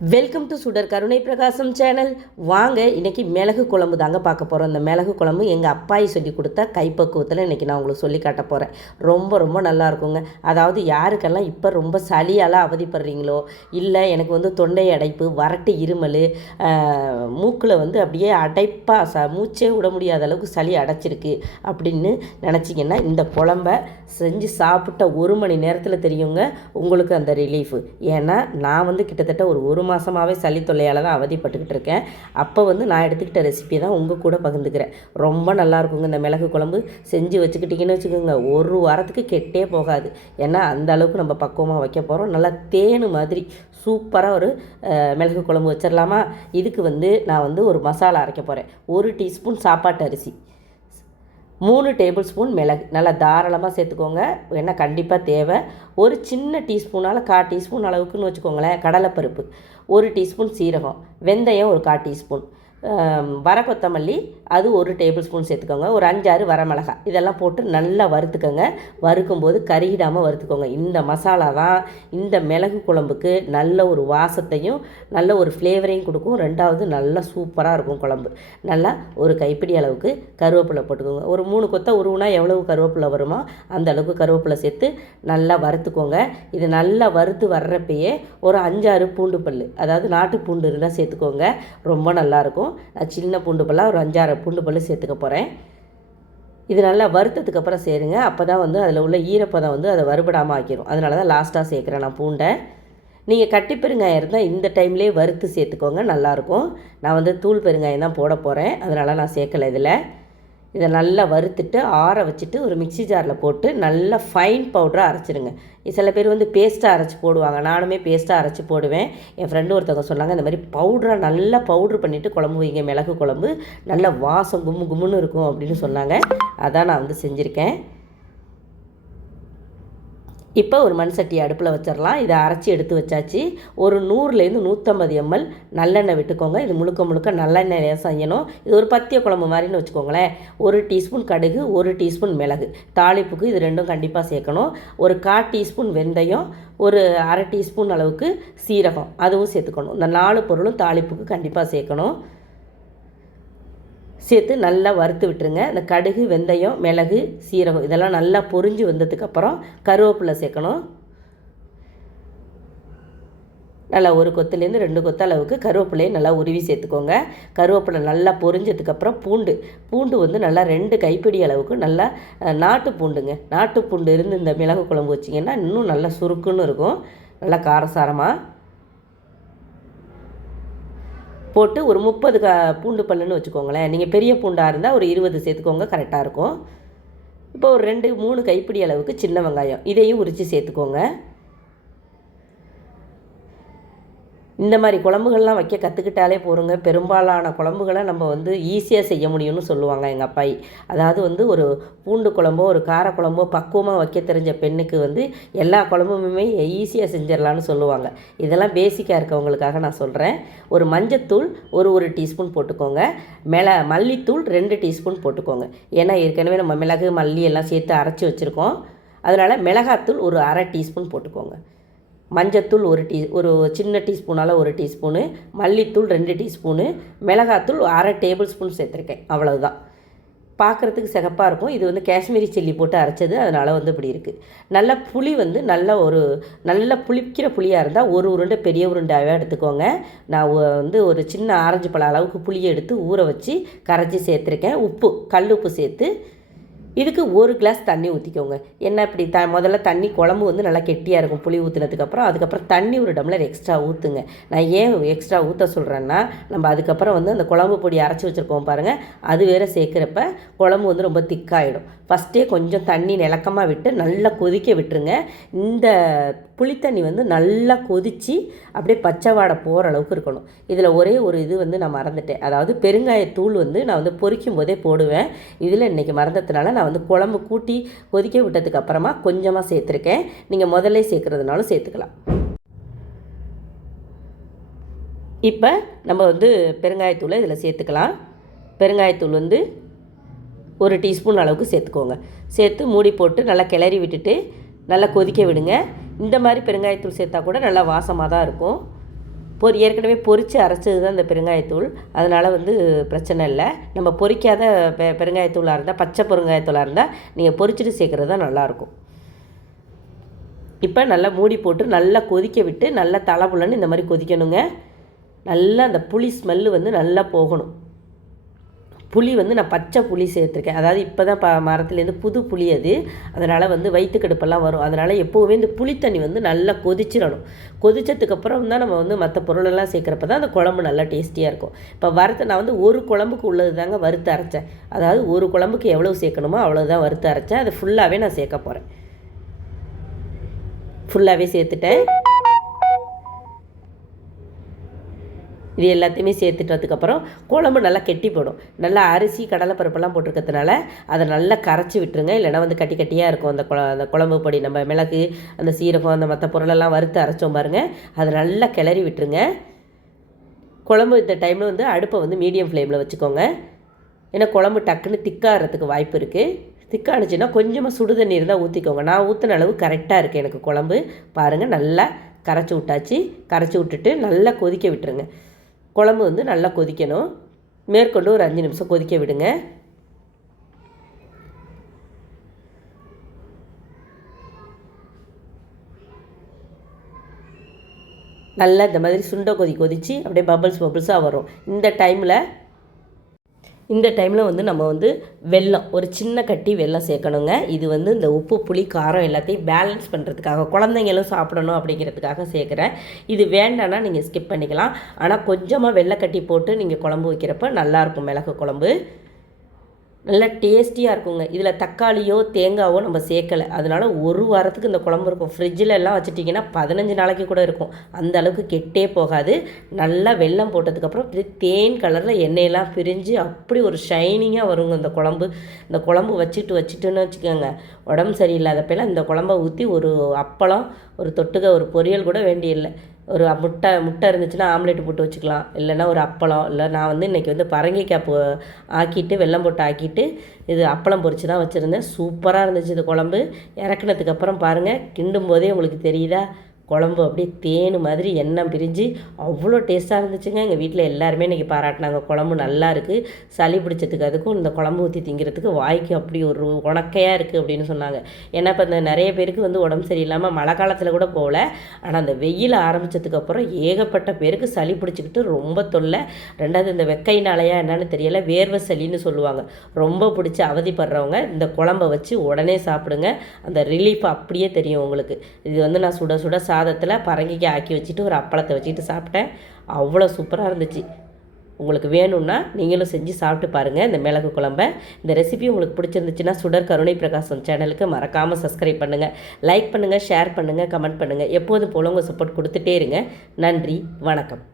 Welcome to சுடர் கருணை பிரகாசம் சேனல். வாங்க, இன்றைக்கி மிளகு குழம்பு தாங்க பார்க்க போகிறோம். இந்த மிளகு குழம்பு எங்கள் அப்பாயி சொல்லி கொடுத்த கைப்பக்குவத்தில் இன்றைக்கி நான் உங்களுக்கு சொல்லி காட்ட போகிறேன். ரொம்ப ரொம்ப நல்லா இருக்குங்க. அதாவது யாருக்கெல்லாம் இப்போ ரொம்ப சளியால் அவதிப்படுறீங்களோ, இல்லை எனக்கு வந்து தொண்டை அடைப்பு, வறட்டு இருமல், மூக்கில் வந்து அப்படியே அடைப்பாக மூச்சே விட முடியாத அளவுக்கு சளி அடைச்சிருக்கு அப்படின்னு நினச்சிங்கன்னா இந்த குழம்ப செஞ்சு சாப்பிட்ட 1 மணி நேரத்தில் தெரியுங்க உங்களுக்கு அந்த ரிலீஃபு. ஏன்னா நான் வந்து கிட்டத்தட்ட ஒரு மாதமாகவே சளி தொல்லையால் தான் அவதிப்பட்டுக்கிட்டு இருக்கேன். அப்போ வந்து நான் எடுத்துக்கிட்ட ரெசிபியை தான் உங்கள் கூட பகிர்ந்துக்கிறேன். ரொம்ப நல்லாயிருக்குங்க. இந்த மிளகு குழம்பு செஞ்சு வச்சுக்கிட்டிங்கன்னு வச்சுக்கோங்க, 1 வாரத்துக்கு கெட்டே போகாது. ஏன்னா அந்த அளவுக்கு நம்ம பக்குவமாக வைக்க போகிறோம். நல்லா தேனு மாதிரி சூப்பராக ஒரு மிளகு குழம்பு வச்சிடலாமா? இதுக்கு வந்து நான் வந்து ஒரு மசாலா அரைக்க போகிறேன். 1 டீஸ்பூன் சாப்பாட்டு அரிசி, 3 டேபிள் ஸ்பூன் மிளகு நல்லா தாராளமாக சேர்த்துக்கோங்க. எண்ணெய் கண்டிப்பாக தேவை. ஒரு சின்ன டீஸ்பூனால் 1/4 டீஸ்பூன் அளவுக்குன்னு வச்சுக்கோங்களேன் கடலைப்பருப்பு, 1 டீஸ்பூன் சீரகம், வெந்தயம் ஒரு 1/4 டீஸ்பூன், வர கொத்தமல்லி அது 1 டேபிள் ஸ்பூன் சேர்த்துக்கோங்க. ஒரு 5-6 வரமிளகாய் இதெல்லாம் போட்டு நல்லா வறுத்துக்கோங்க. வறுக்கும்போது கருகிடாமல் வறுத்துக்கோங்க. இந்த மசாலா தான் இந்த மிளகு குழம்புக்கு நல்ல ஒரு வாசத்தையும் நல்ல ஒரு ஃப்ளேவரையும் கொடுக்கும். 2வது நல்லா சூப்பராக இருக்கும் குழம்பு. நல்லா ஒரு கைப்பிடி அளவுக்கு கருவேப்பிலை போட்டுக்கோங்க. ஒரு 3 கொத்தை உருவுனா எவ்வளவு கருவேப்பிலை வருமோ அந்த அளவுக்கு கருவேப்பிலை சேர்த்து நல்லா வறுத்துக்கோங்க. இது நல்லா வறுத்து வர்றப்பயே ஒரு 5-6 பூண்டு பல், அதாவது நாட்டு பூண்டு இருந்தால் சேர்த்துக்கோங்க. ரொம்ப நல்லாயிருக்கும். நான் சின்ன பூண்டு பல்லாக ஒரு 5-6 பூண்டு பல் சேர்த்துக்க போகிறேன். இது நல்லா வறுத்ததுக்கு அப்புறம் சேருங்க. அப்போ தான் வந்து அதில் உள்ள ஈரப்பதம் வந்து அதை வறுபடாமல் ஆக்கிடும். அதனால தான் லாஸ்ட்டாக சேர்க்குறேன் நான் பூண்டை. நீங்கள் கட்டி பெருங்காயம் இருந்தால் இந்த டைம்லேயே வறுத்து சேர்த்துக்கோங்க, நல்லாயிருக்கும். நான் வந்து தூள் பெருங்காயம் தான் போட போகிறேன், அதனால் நான் சேர்க்கலை இதில். இதை நல்லா வறுத்துட்டு ஆற வச்சுட்டு ஒரு மிக்சி ஜாரில் போட்டு நல்லா ஃபைன் பவுடராக அரைச்சிடுங்க. சில பேர் வந்து பேஸ்ட்டாக அரைச்சி போடுவாங்க, நானுமே பேஸ்ட்டாக அரைச்சி போடுவேன். என் ஃப்ரெண்டு ஒருத்தவங்க சொன்னாங்க இந்த மாதிரி பவுடராக நல்லா பவுட்ரு பண்ணிவிட்டு குழம்பு வைங்க, மிளகு குழம்பு நல்ல வாசம் கும்முன்னு இருக்கும் அப்படின்னு சொன்னாங்க. அதான் நான் வந்து செஞ்சுருக்கேன். இப்போ ஒரு மண் சட்டி அடுப்பில் வச்சிடலாம். இதை அரைச்சி எடுத்து வச்சாச்சு. ஒரு 100லேருந்து 150 ml நல்லெண்ணெய் விட்டுக்கோங்க. இது முழுக்க நல்லெண்ணெய் செய்யணும். இது ஒரு பத்திய குழம்பு மாதிரின்னு வச்சுக்கோங்களேன். 1 டீஸ்பூன் கடுகு, 1 டீஸ்பூன் மிளகு, தாளிப்புக்கு இது 2ம் கண்டிப்பாக சேர்க்கணும். ஒரு 1/4 டீஸ்பூன் வெந்தயம், ஒரு 1/2 டீஸ்பூன் அளவுக்கு சீரகம் அதுவும் சேர்த்துக்கணும். இந்த 4 பொருளும் தாளிப்புக்கு கண்டிப்பாக சேர்க்கணும். சேர்த்து நல்லா வறுத்து விட்டுருங்க. இந்த கடுகு, வெந்தயம், மிளகு, சீரகம் இதெல்லாம் நல்லா பொரிஞ்சு வந்ததுக்கப்புறம் கருவேப்பிலை சேர்க்கணும். நல்லா 1 கொத்துலேருந்து 2 கொத்து அளவுக்கு கருவேப்பிலையை நல்லா உருவி சேர்த்துக்கோங்க. கருவேப்பிலை நல்லா பொரிஞ்சதுக்கப்புறம் பூண்டு வந்து நல்லா 2 கைப்பிடி அளவுக்கு நல்லா நாட்டு பூண்டுங்க. நாட்டு பூண்டு இருந்து இந்த மிளகு குழம்பு வச்சிங்கன்னா இன்னும் நல்லா சுருக்குன்னு இருக்கும், நல்லா காரசாரமாக போட்டு ஒரு 30 பூண்டு பல்லுன்னு வச்சுக்கோங்களேன். நீங்கள் பெரிய பூண்டாக இருந்தால் ஒரு 20 சேர்த்துக்கோங்க, கரெக்டாக இருக்கும். இப்போ ஒரு 2-3 கைப்பிடி அளவுக்கு சின்ன வெங்காயம் இதையும் உரித்து சேர்த்துக்கோங்க. இந்த மாதிரி குழம்புகள்லாம் வைக்க கற்றுக்கிட்டாலே போகிறோங்க. பெரும்பாலான குழம்புகளை நம்ம வந்து ஈஸியாக செய்ய முடியும்னு சொல்லுவாங்க எங்கள் அப்பாயி. அதாவது வந்து ஒரு பூண்டு குழம்போ ஒரு கார குழம்போ பக்குவமாக வைக்க தெரிஞ்ச பெண்ணுக்கு வந்து எல்லா குழம்புமே ஈஸியாக செஞ்சிடலான்னு சொல்லுவாங்க. இதெல்லாம் பேசிக்காக இருக்கவங்களுக்காக நான் சொல்கிறேன். ஒரு மஞ்சத்தூள் ஒரு டீஸ்பூன் போட்டுக்கோங்க. மல்லித்தூள் 2 டீஸ்பூன் போட்டுக்கோங்க. ஏன்னா ஏற்கனவே நம்ம மிளகு மல்லி எல்லாம் சேர்த்து அரைச்சி வச்சுருக்கோம். அதனால் மிளகாத்தூள் ஒரு 1/2 டீஸ்பூன் போட்டுக்கோங்க. மஞ்சத்தூள் ஒரு சின்ன டீஸ்பூனால் 1 டீஸ்பூனு, மல்லித்தூள் 2 டீஸ்பூனு, மிளகாத்தூள் 1/2 டேபிள் ஸ்பூன் சேர்த்துருக்கேன். அவ்வளவுதான். பார்க்குறதுக்கு சிகப்பாக இருக்கும். இது வந்து காஷ்மீரி சில்லி போட்டு அரைச்சது, அதனால் வந்து இப்படி இருக்குது. நல்ல புளி வந்து நல்ல புளிக்கிற புளியாக இருந்தால் ஒரு உருண்டை பெரிய உருண்டையாகவே எடுத்துக்கோங்க. நான் வந்து ஒரு சின்ன ஆரஞ்சு பழம் அளவுக்கு புளியை எடுத்து ஊற வச்சு கரைச்சி சேர்த்துருக்கேன். கல் உப்பு சேர்த்து இதுக்கு 1 கிளாஸ் தண்ணி ஊற்றிக்கோங்க. என்ன இப்படி முதல்ல தண்ணி குழம்பு வந்து நல்லா கெட்டியாக இருக்கும் புளி ஊற்றினதுக்கப்புறம். அதுக்கப்புறம் தண்ணி ஒரு டம்ளர் எக்ஸ்ட்ரா ஊற்றுங்க. நான் ஏன் எக்ஸ்ட்ரா ஊற்ற சொல்கிறேன்னா, நம்ம அதுக்கப்புறம் வந்து அந்த குழம்பு பொடி அரைச்சி வச்சுருக்கோம் பாருங்கள், அது வேறு சேர்க்குறப்ப குழம்பு வந்து ரொம்ப திக்காகிடும். ஃபஸ்ட்டே கொஞ்சம் தண்ணி நிலக்கமாக விட்டு நல்லா கொதிக்க விட்டுருங்க. இந்த புளித்தண்ணி வந்து நல்லா கொதித்து அப்படியே பச்சை வாடை போகிற அளவுக்கு இருக்கணும். இதில் ஒரே ஒரு இது வந்து நான் மறந்துட்டேன். அதாவது பெருங்காயத்தூள் வந்து நான் வந்து பொரிக்கும் போதே போடுவேன். இதில் இன்றைக்கி மறந்ததுனால நான் வந்து குழம்பு கூட்டி கொதிக்க விட்டதுக்கு அப்புறமா கொஞ்சமாக சேர்த்துருக்கேன். நீங்கள் முதல்ல சேர்க்குறதுனாலும் சேர்த்துக்கலாம். இப்போ நம்ம வந்து பெருங்காயத்தூளை இதில் சேர்த்துக்கலாம். பெருங்காயத்தூள் வந்து 1 டீஸ்பூன் அளவுக்கு சேர்த்துக்கோங்க. சேர்த்து மூடி போட்டு நல்லா கிளறி விட்டுட்டு நல்லா கொதிக்க விடுங்க. இந்த மாதிரி பெருங்காயத்தூள் சேர்த்தா கூட நல்லா வாசமாக தான் இருக்கும். ஏற்கனவே பொரித்து அரைச்சது தான் இந்த பெருங்காயத்தூள், அதனால் வந்து பிரச்சனை இல்லை. நம்ம பொரிக்காத பெருங்காயத்தூளாக இருந்தால், பச்சை பெருங்காயத்தூளாக இருந்தால் நீங்கள் பொரிச்சிட்டு சேர்க்குறது தான் நல்லாயிருக்கும். இப்போ நல்லா மூடி போட்டு நல்லா கொதிக்க விட்டு நல்லா தலைப்புலன்னு இந்த மாதிரி கொதிக்கணுங்க. நல்லா அந்த புளி ஸ்மெல்லு வந்து நல்லா போகணும். புளி வந்து நான் பச்சை புளி சேர்த்துருக்கேன், அதாவது இப்போ தான் மரத்துலேருந்து புது புளி அது, அதனால் வந்து வயிற்றுக்கடுப்பெல்லாம் வரும். அதனால் எப்போவுமே இந்த புளித்தண்ணி வந்து நல்லா கொதிச்சிடணும். கொதிச்சதுக்கப்புறம் தான் நம்ம வந்து மற்ற பொருளெல்லாம் சேர்க்குறப்ப தான் அந்த குழம்பு நல்லா டேஸ்டியாக இருக்கும். இப்போ நான் வந்து ஒரு குழம்புக்கு உள்ளது தாங்க வறுத்து அரைச்சேன், அதாவது ஒரு குழம்புக்கு எவ்வளோ சேர்க்கணுமோ அவ்வளோதான் வறுத்து அரைச்சேன். அதை ஃபுல்லாகவே நான் சேர்க்க போகிறேன். ஃபுல்லாகவே சேர்த்துட்டேன். இது எல்லாத்தையுமே சேர்த்துட்டதுக்கப்புறம் குழம்பு நல்லா கெட்டி போடும். நல்லா அரிசி கடலைப்பருப்பெல்லாம் போட்டிருக்கிறதுனால அதை நல்லா கரைச்சி விட்டுருங்க, இல்லைனா வந்து கட்டி கட்டியாக இருக்கும். அந்த குழம்பு பொடி நம்ம மிளகு, அந்த சீரகம், அந்த மற்ற பொருளெல்லாம் வறுத்து அரைச்சோம் பாருங்கள், அதை நல்லா கிளறி விட்டுருங்க. குழம்பு இந்த டைமில் வந்து அடுப்பை வந்து மீடியம் ஃப்ளேமில் வச்சுக்கோங்க, ஏன்னா குழம்பு டக்குன்னு திக்காகிறதுக்கு வாய்ப்பு இருக்குது. திக்கானுச்சுன்னா கொஞ்சமாக சுடு தண்ணி இருந்தால் ஊற்றிக்கோங்க. நான் ஊற்றின அளவு கரெக்டாக இருக்குது எனக்கு குழம்பு. பாருங்கள், நல்லா கரைச்சி விட்டாச்சு. கரைச்சி விட்டுட்டு நல்லா கொதிக்க விட்டுருங்க. குழம்பு வந்து நல்லா கொதிக்கணும். மேற்கொண்டு ஒரு 5 நிமிஷம் கொதிக்க விடுங்க. நல்லா இந்த மாதிரி சுண்டை கொதித்து அப்படியே பபிள்ஸாக வரும். இந்த டைமில் வந்து நம்ம வந்து வெல்லம், ஒரு சின்ன கட்டி வெல்லம் சேர்க்கணுங்க. இது வந்து இந்த உப்பு புளி காரம் எல்லாத்தையும் பேலன்ஸ் பண்ணுறதுக்காக, குழந்தைங்களும் சாப்பிடணும் அப்படிங்கிறதுக்காக சேர்க்குறேன். இது வேண்டான்னா நீங்கள் ஸ்கிப் பண்ணிக்கலாம். ஆனால் கொஞ்சமாக வெள்ளைக்கட்டி போட்டு நீங்கள் குழம்பு வைக்கிறப்ப நல்லாயிருக்கும் மிளகு குழம்பு. நல்லா டேஸ்டியாக இருக்குங்க. இதில் தக்காளியோ தேங்காவோ நம்ம சேர்க்கலை, அதனால் ஒரு வாரத்துக்கு இந்த குழம்பு இருக்கும். ஃப்ரிட்ஜில் எல்லாம் வச்சுட்டிங்கன்னா 15 நாளைக்கு கூட இருக்கும், அந்த அளவுக்கு கெட்டே போகாது. நல்லா வெல்லம் போட்டதுக்கப்புறம் தேன் கலரில் எண்ணெயெல்லாம் பிரிஞ்சு அப்படி ஒரு ஷைனிங்காக வருங்க இந்த குழம்பு. இந்த குழம்பு வச்சுட்டுன்னு வச்சுக்கோங்க, உடம்பு சரியில்லாதப்பெல்லாம் இந்த குழம்பை ஊற்றி ஒரு அப்பளம், ஒரு தொட்டுக்க, ஒரு பொரியல் கூட வேண்டியில்லை. ஒரு முட்டை இருந்துச்சுன்னா ஆம்லேட் போட்டு வச்சுக்கலாம், இல்லைன்னா ஒரு அப்பளம். இல்லை நான் வந்து இன்றைக்கி வந்து பரங்கிக்காய் ஆக்கிட்டு வெல்லம் போட்டு ஆக்கிட்டு இது அப்பளம் பொரித்து தான் வச்சுருந்தேன். சூப்பராக இருந்துச்சு இது குழம்பு. இறக்குனதுக்கப்புறம் பாருங்கள், கிண்டும் போதே உங்களுக்கு தெரியுதா, குழம்பு அப்படியே தேன் மாதிரி எண்ணெய் பிரிஞ்சு அவ்வளோ டேஸ்ட்டாக இருந்துச்சுங்க. எங்கள் வீட்டில் எல்லாருமே இன்றைக்கி பாராட்டினாங்க, குழம்பு நல்லா இருக்குது, சளி பிடிச்சதுக்கு அதுக்கும் இந்த குழம்பு ஊற்றி திங்கிறதுக்கு வாய்க்கு அப்படி ஒரு உணக்கையாக இருக்குது அப்படின்னு சொன்னாங்க. ஏன்னா இப்போ இந்த நிறைய பேருக்கு வந்து உடம்பு சரியில்லாமல் மழை காலத்தில் கூட போகல, ஆனால் அந்த வெயில் ஆரம்பித்ததுக்கப்புறம் ஏகப்பட்ட பேருக்கு சளி பிடிச்சிக்கிட்டு ரொம்ப தொல்லை. ரெண்டாவது இந்த வெக்கைனாலையா என்னன்னு தெரியலை, வேர்வை சளின்னு சொல்லுவாங்க, ரொம்ப பிடிச்சி அவதிப்படுறவங்க இந்த குழம்பை வச்சு உடனே சாப்பிடுங்க, அந்த ரிலீஃப் அப்படியே தெரியும் உங்களுக்கு. இது வந்து நான் சுட சுட சாதத்தில் பரங்கிக்காய் ஆக்கி வச்சுட்டு ஒரு அப்பளத்தை வச்சுட்டு சாப்பிட்டேன், அவ்வளோ சூப்பராக இருந்துச்சு. உங்களுக்கு வேணும்னா நீங்களும் செஞ்சு சாப்பிட்டு பாருங்கள் இந்த மிளகு குழம்பை. இந்த ரெசிபி உங்களுக்கு பிடிச்சிருந்துச்சுன்னா சுடர் கருணை பிரகாசம் சேனலுக்கு மறக்காமல் சப்ஸ்கிரைப் பண்ணுங்கள், லைக் பண்ணுங்கள், ஷேர் பண்ணுங்கள், கமெண்ட் பண்ணுங்கள். எப்போதும் போல உங்கள் சப்போர்ட் கொடுத்துட்டே இருங்க. நன்றி, வணக்கம்.